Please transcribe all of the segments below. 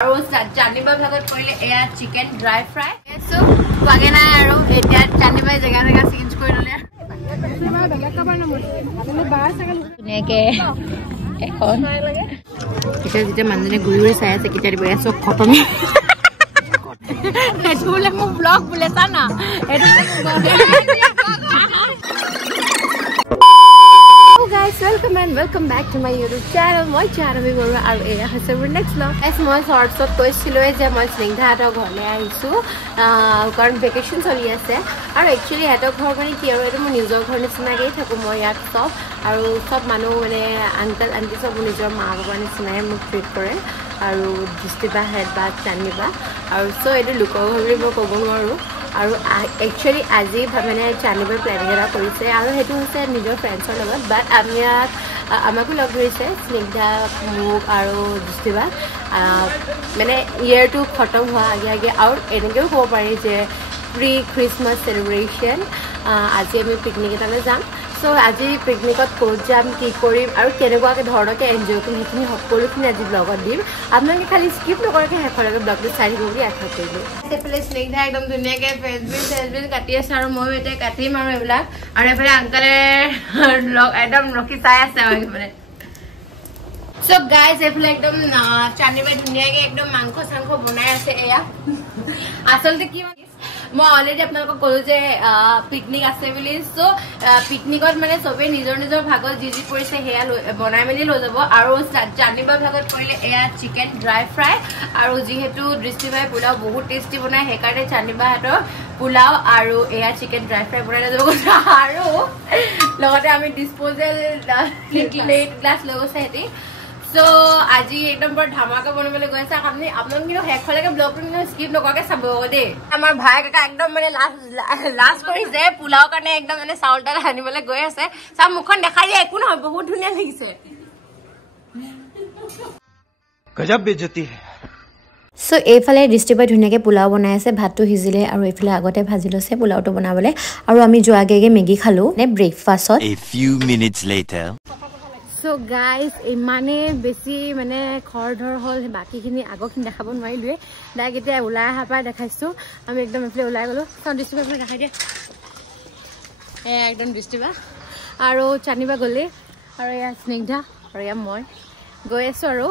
আৰু জানিবা ভাগত কৰিলে এয়া চিকেন ড্ৰাই ফ্ৰাই সো পাগে নাই আৰু এতিয়া জানিবা জেগা জেগা চেঞ্জ কৰি ললে ধুনীয়াকে এখন এতিয়া যেতিয়া মানুহজনে ঘূৰি ঘূৰি চাই আছে কেতিয়া দিব চব খতম সেইটো বোলে মোৰ ব্লগ বোলে চা না guys, welcome back to my YouTube channel. My channel is Gora and this is our next vlog. As মই শর্টসত কৈছিলো যে মই স্নিগ্ধাহঁতৰ ঘৰলৈ আহিছো কাৰণ ভেকেশন চলি আছে আৰু একচুয়ালি হেতৰ ঘৰ মানে কি আৰু এটা মোৰ নিজৰ ঘৰ নিচিনাকৈ থাকো মই ইয়াত সব আৰু সব মানুহ মানে আঙ্কেল আন্টি সব নিজৰ মা বাবা নিচিনাই মোক ট্ৰিট কৰে আৰু দৃষ্টিবা হেড বা চান্দিবা আৰু সো এইটো লোকৰ ঘৰ বুলি মই ক'ব নোৱাৰো আৰু একচুয়ালি আজি মানে চান্দিবাৰ প্লেনিং এটা কৰিছে আৰু সেইটো হৈছে নিজৰ ফ্ৰেণ্ডছৰ লগত বাট আমাকো লগ ধৰিছে স্নিগ্ধা মোক আৰু দৃষ্টিবা মানে ইয়েৰটো খতম হোৱা আগে আৰু এনেকৈও ক'ব পাৰি যে প্ৰি ক্ৰিছমাছ চেলিব্ৰেশ্যন আজি আমি পিকনিক এটালৈ যাম সো আজি পিকনিকত ক'ত যাম কি কৰিম আৰু কেনেকুৱাকৈ ধৰণকে এনজয় কৰিম সেইখিনি সকলোখিনি আজি ব্লগত দিম আপোনালোকে খালি স্কিপ নকৰাকৈ শেষলৈকে ব্লগটো চাই দিব বুলি আশা কৰিলোঁ এইফালে স্নিগ্ধা একদম ধুনীয়াকৈ ফেচবিন কাটি আছে আৰু ময়ো এতিয়া কাটিম আৰু এইবিলাক আৰু এইফালে আংকলে একদম ৰখি চাই আছে আৰু এইফালে সো গাইজ এইফালে একদম চান্দিবাই ধুনীয়াকৈ একদম মাংস চাংস বনাই আছে এয়া আচলতে কি মই অলৰেডি আপোনালোকক ক'লো যে পিকনিক আছে বুলি সো পিকনিকত মানে চবে নিজৰ নিজৰ ভাগত যি যি কৰিছে সেয়া বনাই মেলি লৈ যাব আৰু জানিবা ভাগত কৰিলে এয়া চিকেন ড্ৰাই ফ্ৰাই আৰু যিহেতু দৃষ্টিবাই পোলাও বহুত টেষ্টি বনায় সেইকাৰণে চান্দিবাহঁতৰ পোলাও আৰু এয়া চিকেন ড্ৰাই ফ্ৰাই বনাই লৈ যাব কৈছে আৰু লগতে আমি ডিছপ'জেল প্লেট গ্লাছ লৈ গৈছে সিহঁতি সো আজি একদম বৰ ধামাকা বনাবলৈ গৈ আছে আপোনালোক কিন্তু শেষলৈকে ব্লগটো কিন্তু স্কিপ নকৰাকৈ চাব দেই আমাৰ ভাই কাকা একদম মানে লাষ্ট কৰিছে পোলাও কাৰণে একদম মানে চাউল তাউল আনিবলৈ গৈ আছে চাহ মুখখন দেখাই দিয়ে একো নহয় বহুত ধুনীয়া লাগিছে গজব বেজতি সো এইফালে দৃষ্টিবাই ধুনীয়াকৈ পোলাও বনাই আছে ভাতটো সিজিলে আৰু এইফালে আগতে ভাজি লৈছে পোলাওটো বনাবলৈ আৰু আমি যোৱা আগে মেগী খালো নে ব্ৰেকফাষ্টত সো গাইজ ইমানে বেছি মানে খৰধৰ হ'ল বাকীখিনি আগৰখিনি দেখাব নোৱাৰিলোৱে ডাইৰেক্ট এতিয়া ওলাই অহাৰ পৰা দেখাইছোঁ আমি একদম এইফালে ওলাই গ'লোঁ চাওঁ দৃষ্টিবা এইফালে দেখাই দিয়ে এয়া একদম দৃষ্টিবা আৰু চান্দিবা গ'লেই আৰু এয়া স্নিগ্ধা আৰু এয়া মই গৈ আছোঁ আৰু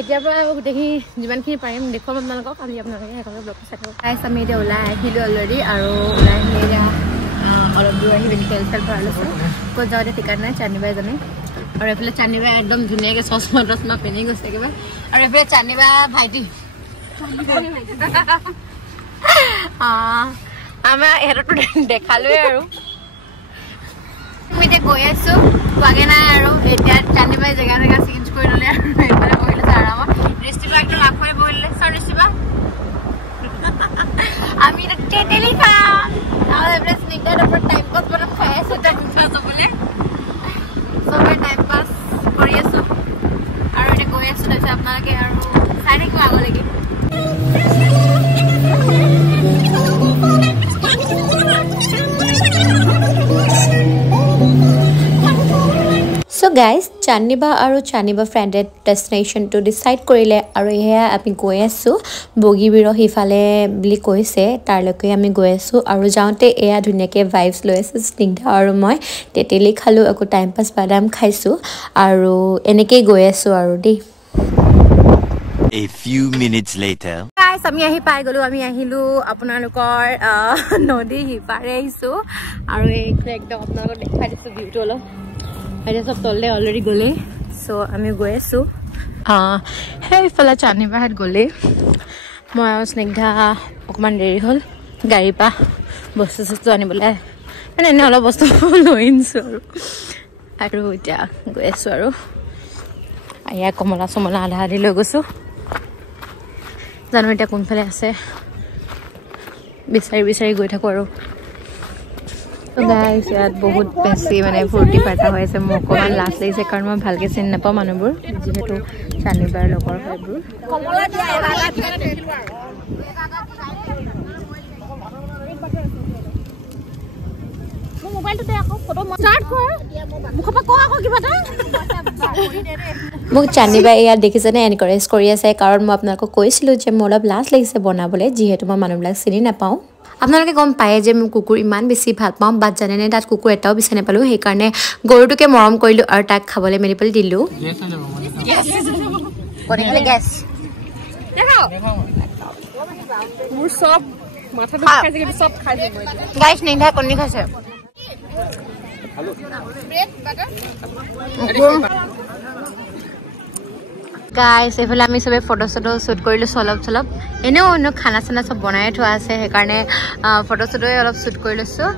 এতিয়াৰ পৰা গোটেইখিনি যিমানখিনি পাৰিম দেখুৱাম আপোনালোকক আমি আপোনালোকে সেইখনৰ ব্লগটো চাই থাকক গাইজ আমি এতিয়া ওলাই আহিলোঁ অলৰেডি আৰু ওলাই আহি এতিয়া অলপ দূৰ আহি মেডিকেল ভৰাই লৈছোঁ ক'ত যাওঁ এতিয়া ঠিকানা নাই চান্দিবাই জানে আৰু এইফালে চান্দিবা একদম ধুনীয়াকৈ চশমা টচমা পিন্ধি গৈছে কিবা আৰু এইফালে চান্দিবা ভাইটি আমাৰ ইহঁতকতো দেখালোৱে আৰু আমি এতিয়া গৈ আছোঁ পাগে নাই আৰু এতিয়া চান্দিবাই জেগা জেগা চেঞ্জ কৰি ল'লে আৰু এইফালে বহি লৈছে আৰামত দৃষ্টিবা একদম আখুৱাই বহি ল'লে চাওঁ দৃষ্টিবা আমি এতিয়া তেতেলী খাম আৰু এইফালে স্নিগ্ধাৰ ওপৰত টাইম পাছ বনাম খাই আছোঁ টাইম পাছ হ'বলৈ চবে টাইম পাছ কৰি আছোঁ আৰু এতিয়া গৈ আছোঁ তাৰপিছত আপোনালোকে আৰু চাই থাকিব আগলৈকে সো গাইজ চান্দিবা আৰু চান্দিবা ফ্ৰেণ্ডে ডেষ্টিনেশ্যনটো ডিচাইড কৰিলে আৰু এয়া আমি গৈ আছোঁ বগীবিৰ সিফালে বুলি কৈছে তাৰলৈকে আমি গৈ আছোঁ আৰু যাওঁতে এয়া ধুনীয়াকৈ ভাইবছ লৈ আছোঁ স্নিগ্ধা আৰু মই তেতেলী খালোঁ আকৌ টাইম পাছ বাদাম খাইছোঁ আৰু এনেকেই গৈ আছোঁ আৰু দেই A few minutes later guys আমি আহি পাই গ'লো আমি আহিলোঁ আপোনালোকৰ নদী সিপাৰে আহিছোঁ আৰু এইটো একদম আপোনালোকক দেখাই দিছোঁ ভিউটো অলপ এতিয়া চব তললৈ অলৰেডি গ'লেই চ' আমি গৈ আছোঁ সেইফালে চান্দিবাহঁত গ'লেই মই আৰু স্নিগ্ধা অকণমান দেৰি হ'ল গাড়ীৰ পৰা বস্তু চস্তু আনিবলৈ মানে এনে অলপ বস্তু লৈ আনিছোঁ আৰু এতিয়া গৈ আছোঁ আৰু এয়া কমলা চমলা আধা আধি লৈ গৈছোঁ জানো এতিয়া কোনফালে আছে বিচাৰি বিচাৰি গৈ থাকোঁ আৰু গাইজ ইয়াত বহুত বেছি মানে ফূৰ্তি ফাৰ্তা হৈ আছে মোৰ অকণমান লাজ লাগিছে কাৰণ মই ভালকৈ চিনি নাপাওঁ মানুহবোৰ যিহেতু চান্দিবাৰ লগৰ সেইবোৰ মোক চান্দিবাই ইয়াত দেখিছেনে এনকাৰেজ কৰি আছে কাৰণ মই আপোনালোকক কৈছিলোঁ যে মোৰ অলপ লাজ লাগিছে বনাবলৈ যিহেতু মই মানুহবিলাক চিনি নাপাওঁ আপোনালোকে গম পায়ে যে মই কুকুৰ ইমান বেছি ভাল পাওঁ বাট জানেনে তাত কুকুৰ এটাও বিচাৰি নাপালোঁ সেইকাৰণে গৰুটোকে মৰম কৰিলোঁ আৰু তাক খাবলৈ মেলিবলৈ দিলোঁ গাইছ নিন্ধা কণী খাইছে গাইছ এইফালে আমি চবে ফটো চটো শ্বুট কৰিলোঁ অলপ এনেও খানা চানা চব বনাই থোৱা আছে সেইকাৰণে ফটো চটো অলপ শ্বুট কৰি লৈছোঁ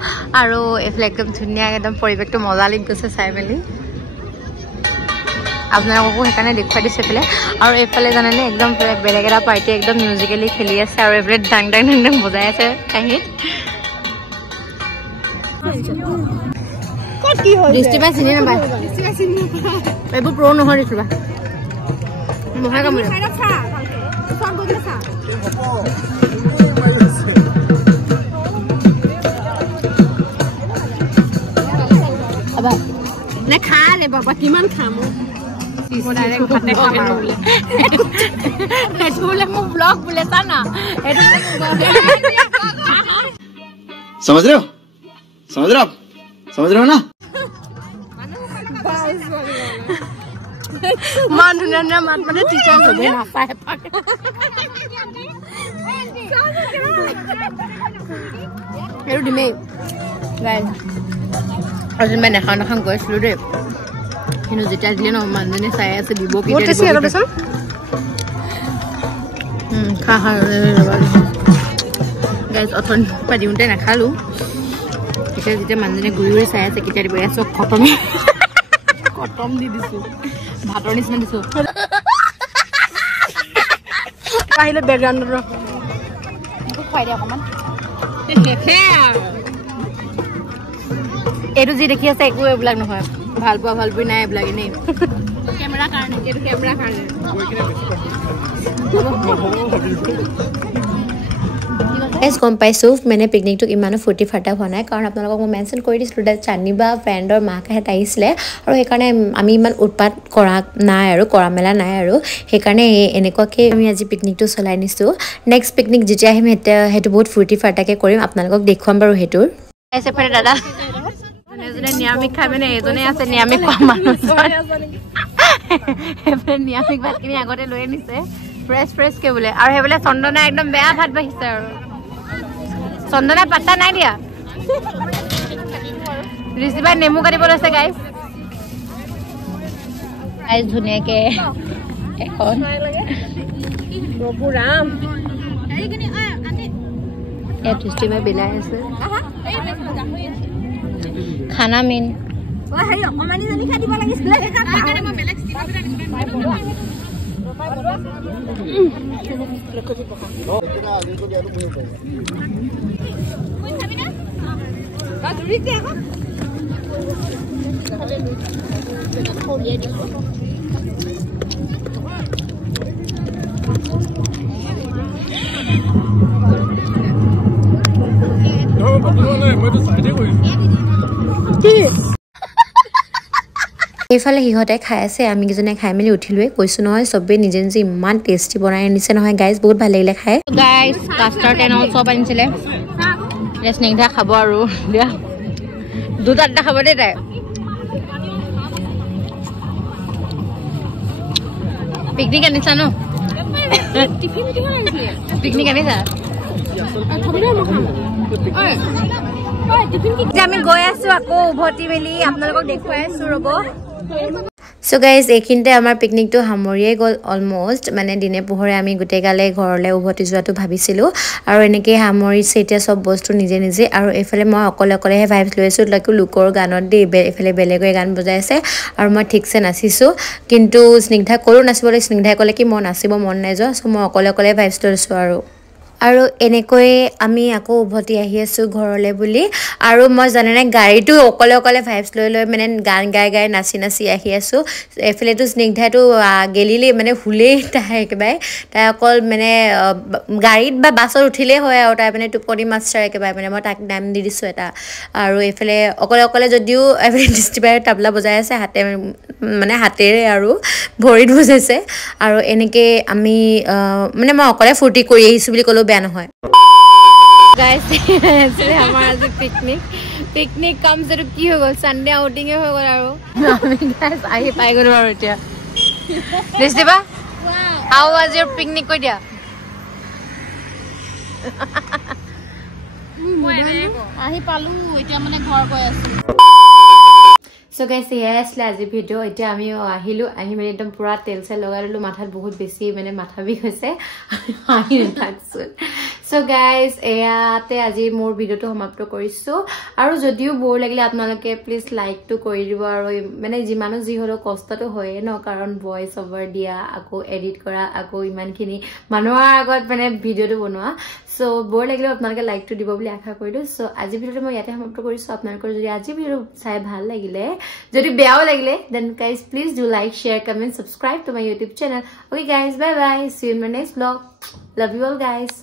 আৰু এইফালে একদম ধুনীয়া একদম পৰিৱেশটো মজা লাগি গৈছে চাই মেলি আপোনালোককো সেইকাৰণে দেখুৱাই দিছোঁ এইফালে আৰু এইফালে জানেনে একদম বেলেগ এটা পাৰ্টি একদম মিউজিকেলি খেলি আছে আৰু এইফালে ডাং বজাই আছে কাহিনীত দৃষ্টিবাই চিনি নাপায় এইবোৰ প্ৰ নহয় দৃষ্টিবা মহাই কামুৰে নে খা নে বাবা কিমান খাম समझ रहे हो ना মান ধুনীয়া মাত মানে টিচাৰ চবেই নাপায় আৰু দিমেই গাইজ আৰু যেনিবা নাখাওঁ গৈছিলোঁ দেই কিন্তু যেতিয়া দিলে ন মানুহজনী চাই আছে দিব গাইজ অথনি পৰা দিওঁতে নাখালোঁ এতিয়া যেতিয়া মানুহজনী ঘূৰি চাই আছে কেতিয়া দিব চব খতম দি দিছোঁ ভাতৰ নিচিনা দিছোঁ আহিলে বেকগ্ৰাউণ্ডত খুৱাই দিয়া অকণমান এইটো যি দেখি আছে একো এইবিলাক নহয় ভাল পোৱা ভাল পোৱা নাই এইবিলাক এনেই কেমেৰা কাৰণে এইটো কেমেৰা কাৰণে গম পাইছোঁ মানে পিকনিকটোক ইমানো ফূৰ্তি ফাৰ্তা হোৱা নাই কাৰণ আপোনালোকক মই মেনশ্যন কৰি দিছিলোঁ যে চান্দিবা ফ্ৰেণ্ডৰ মাকহেঁত আহিছিলে আৰু সেইকাৰণে আমি ইমান উৎপাত কৰা মেলা নাই আৰু সেইকাৰণে এনেকুৱাকৈ আমি আজি পিকনিকটো চলাই নিছোঁ নেক্সট পিকনিক যেতিয়া আহিম সেইটো বহুত ফূৰ্তি ফাৰ্তাকৈ কৰিম আপোনালোকক দেখুৱাম বাৰু সেইটোৰ এইফালে দাদা এজনে নিৰামিষ খাই মানে এজনে আছে নিৰামিষ খোৱা মানুহ সেইফালে নিৰামিষ ভাতখিনি আগতে লৈ আনিছে ফ্ৰেছকৈ বোলে আৰু সেইফালে চন্দনা একদম বেয়া ভাত বাঢ়িছে আৰু চন্দনা পাত্তা নাই দিয়া ঋষিবাই নেমু কাটিব লৈছে গাইজ ধুনীয়াকে এখন প্ৰভু ৰাম ইয়াত ঋষিবাই বিলাই আছে খানা মেইন এইফালে সিহঁতে খাই আছে আমি কেইজনে খাই মেলি উঠিলোৱে কৈছোঁ নহয় চবেই নিজে নিজে ইমান টেষ্টি বনাই আনিছে নহয় গাইজ বহুত ভাল লাগিলে খাই গাইজ কাষ্টাৰ্ড এণ্ড অল চব আনিছিলে স্নিগ্ধা খাব আৰু দিয়া দুটা খাব দেই তাই পিকনিক আনিছা ন পিকনিক আনিছা আমি গৈ আছো আকৌ উভতি মেলি আপোনালোকক দেখুৱাই আছো ৰ'ব সো গাইজ এইখিনিতে আমাৰ পিকনিকটো সামৰিয়ে গ'ল অলমষ্ট মানে দিনে পোহৰে আমি গোটেই গালে ঘৰলৈ উভতি যোৱাটো ভাবিছিলোঁ আৰু এনেকৈ সামৰিছে এতিয়া চব বস্তু নিজে নিজে আৰু এইফালে মই অকলেহে ভাইবছ লৈ আছোঁ লোকৰ গানত দি এইফালে বেলেগে গান বজাই আছে আৰু মই ঠিকছে নাচিছোঁ কিন্তু স্নিগ্ধা ক'লো নাচিবলৈ স্নিগ্ধাই ক'লে কি মই নাচিব মন নাই যোৱা চ' মই অকলে ভাইবছ লৈছোঁ আৰু আৰু এনেকৈ আমি আকৌ উভতি আহি আছো ঘৰলৈ বুলি আৰু মই জানেনে গাড়ীটো অকলে অকলে ভাইবছ লৈ লৈ মানে গান গাই গাই নাচি নাচি আহি আছো এফালেতো স্নিগ্ধাটো গেলিলে মানে হুলেই তাই একেবাৰে তাই অকল মানে গাড়ীত বা বাছত উঠিলেই হয় আৰু তাই মানে টোপনি মাষ্টাৰ একেবাৰে মানে মই তাক নাম দি দিছোঁ এটা আৰু এইফালে অকলে অকলে যদিও এফালে দৃষ্টিবাৰে তাবলা বজাই আছে মানে হাতেৰে আৰু ভৰিত বজাইছে আৰু এনেকৈ আমি মানে মই অকলে ফূৰ্তি কৰি আহিছোঁ বুলি ক'লেও বেয়া নহয় গাইছ আমাৰ আজি পিকনিক কাম যিটো কি হৈ গ'ল চানডে আউটিঙে হৈ গ'ল আৰু আমি গাইছ আহি পাই গ'লো আৰু এতিয়া দৃষ্টিবা হাউ ৱাজ ইউৰ পিকনিক কৈ দিয়া আহি পালো এতিয়া মানে ঘৰ গৈ আছো সো গাইস এয়াই আছিলে আজি ভিডিও এতিয়া আমি আহিলো আহি মানে একদম পুৰা তেল চেল লগাই ললো মাথাত বহুত বেছি মানে মাথা বিষ হৈছে আহি থাকছোন সো গাইস এয়াতে আজি মোৰ ভিডিওটো সমাপ্ত কৰিছো আৰু যদিও বৰ লাগিলে আপোনালোকে প্লিজ লাইক টু কৰি দিব আৰু মানে যিমানো যি হলো কষ্টটো হয়ে ন কাৰণ ভয়েস ওভাৰ দিয়া আকৌ এডিট কৰা আকৌ ইমানখিনি মানুহৰ আগত মানে ভিডিওটো বনোৱা সো বৰ লাগিলে আপোনালোকে লাইক টু দিব বুলি আশা কৰিলো সো আজি ভিডিওটো মই ইয়াতে সমাপ্ত কৰিছো আপোনালোকৰ যদি আজি ভিডিও চাই ভাল লাগিলে যদি বেয়াও লাগিলে then guys please do like share comment subscribe to my YouTube channel okay guys bye bye see you in my next vlog love you all guys